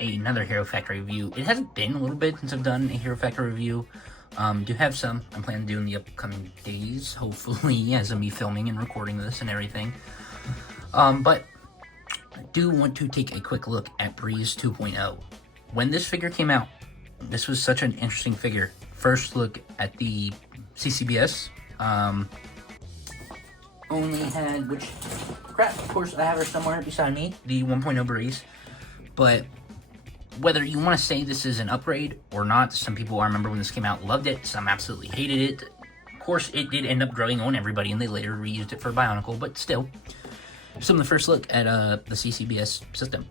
another Hero Factory review. It hasn't been a little bit since I've done a Hero Factory review. Do have some I'm planning to do in the upcoming days, hopefully, as I'm filming and recording this and everything. But I do want to take a quick look at Breez 2.0. When this figure came out, this was such an interesting figure. First look at the CCBS. Only had, which, crap, of course, I have her somewhere beside me, the 1.0 Breez. But whether you want to say this is an upgrade or not, some people, I remember when this came out, loved it. Some absolutely hated it. Of course, it did end up growing on everybody, and they later reused it for Bionicle, but still. Some of the first look at the CCBS system.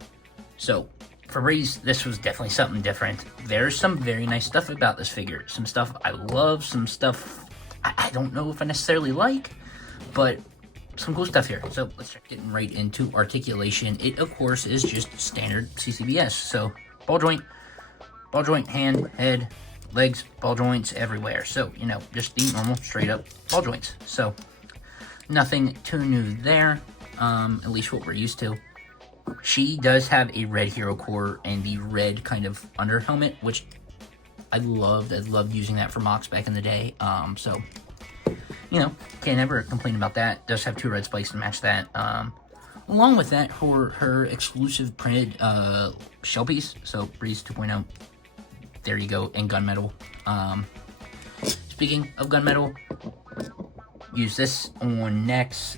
So, for Breez, this was definitely something different. There's some very nice stuff about this figure. Some stuff I love, some stuff I don't know if I necessarily like, but some cool stuff here. So let's start getting right into articulation. It, of course, is just standard CCBS. So ball joint, hand, head, legs, ball joints everywhere. So, you know, just the normal straight up ball joints. So nothing too new there, at least what we're used to. She does have a red hero core and the red kind of under helmet, which I loved. I loved using that for mocks back in the day. So, you know, can't ever complain about that. Does have two red spikes to match that. Along with that, her exclusive printed shell piece. So, Breez 2.0. There you go, and gunmetal. Speaking of gunmetal, use this on next.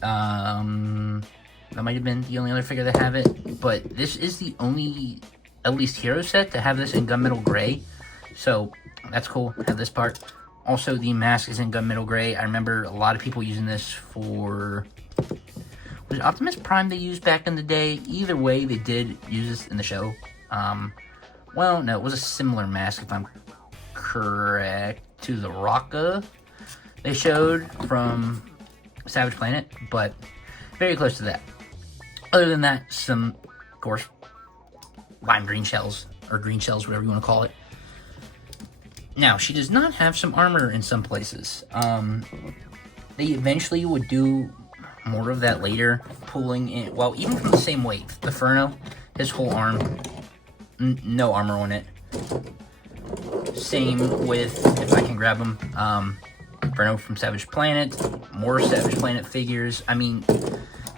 That might have been the only other figure that have it, but this is the only, at least hero set, to have this in gunmetal gray. So that's cool. Have this part. Also, the mask is in gunmetal gray. I remember a lot of people using this for, was it Optimus Prime they used back in the day? Either way, they did use this in the show. Well, no, it was a similar mask, if I'm correct, to the Rocka they showed from Savage Planet, but very close to that. Other than that, some, of course, lime green shells, or green shells, whatever you want to call it. Now, she does not have some armor in some places. They eventually would do more of that later, pulling in, well, even from the same weight. The Furno, his whole arm, no armor on it. Same with, if I can grab him, Furno from Savage Planet, more Savage Planet figures. I mean,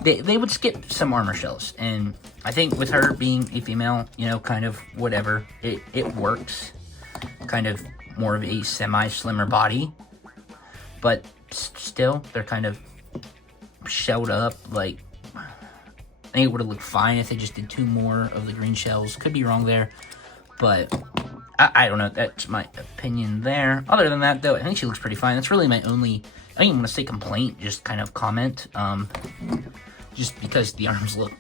they would skip some armor shells, and I think with her being a female, you know, kind of whatever, it works. Kind of more of a semi-slimmer body, but still, they're kind of shelled up. Like, I think it would have looked fine if they just did two more of the green shells. Could be wrong there, but I don't know. That's my opinion there. Other than that, though, I think she looks pretty fine. That's really my only, I don't even want to say complaint, just kind of comment. Just because the arms look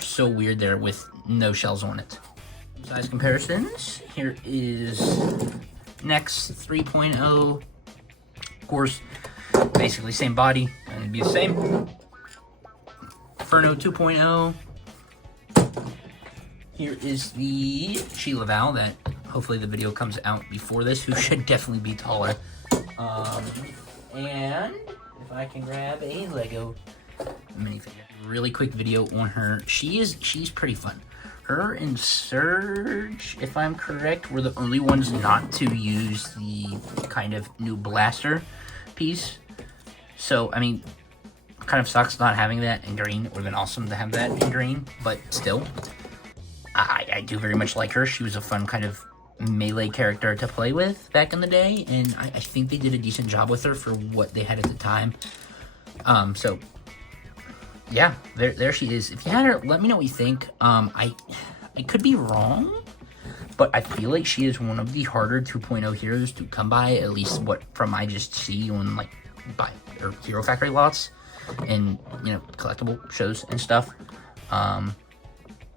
so weird there with no shells on it. Size comparisons. Here is Next 3.0. Of course, basically same body. And it'd be the same. Furno 2.0. Here is the Sheila Val that hopefully the video comes out before this, who should definitely be taller. And if I can grab a Lego minifigure. Really quick video on her. She's pretty fun. Her and Surge, if I'm correct, were the only ones not to use the kind of new blaster piece. So, I mean, kind of sucks not having that in green. It would have been awesome to have that in green, but still, I do very much like her. She was a fun kind of melee character to play with back in the day, and I think they did a decent job with her for what they had at the time. So, yeah, there she is. If you had her, let me know what you think. I could be wrong, but I feel like she is one of the harder 2.0 heroes to come by, at least what from I just see on like or Hero Factory lots and, you know, collectible shows and stuff.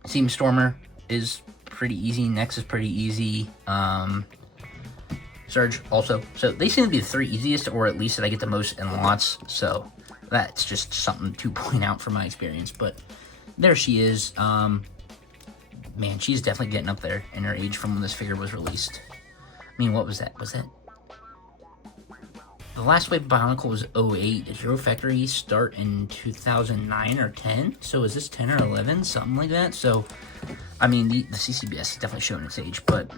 Seam Stormer is pretty easy. Nex is pretty easy. Surge also. So they seem to be the three easiest, or at least that I get the most in lots. So that's just something to point out from my experience. But there she is. Man, she's definitely getting up there in her age from when this figure was released. I mean, what was that? Was that... The last wave of Bionicle was 08. Did Hero Factory start in 2009 or 10? So is this 10 or 11? Something like that. So I mean, the CCBS is definitely showing its age, but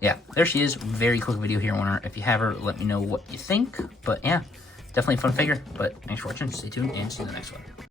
yeah, there she is. Very quick video here on her. If you have her, let me know what you think. But yeah, definitely a fun figure. But thanks for watching. Stay tuned and see you in the next one.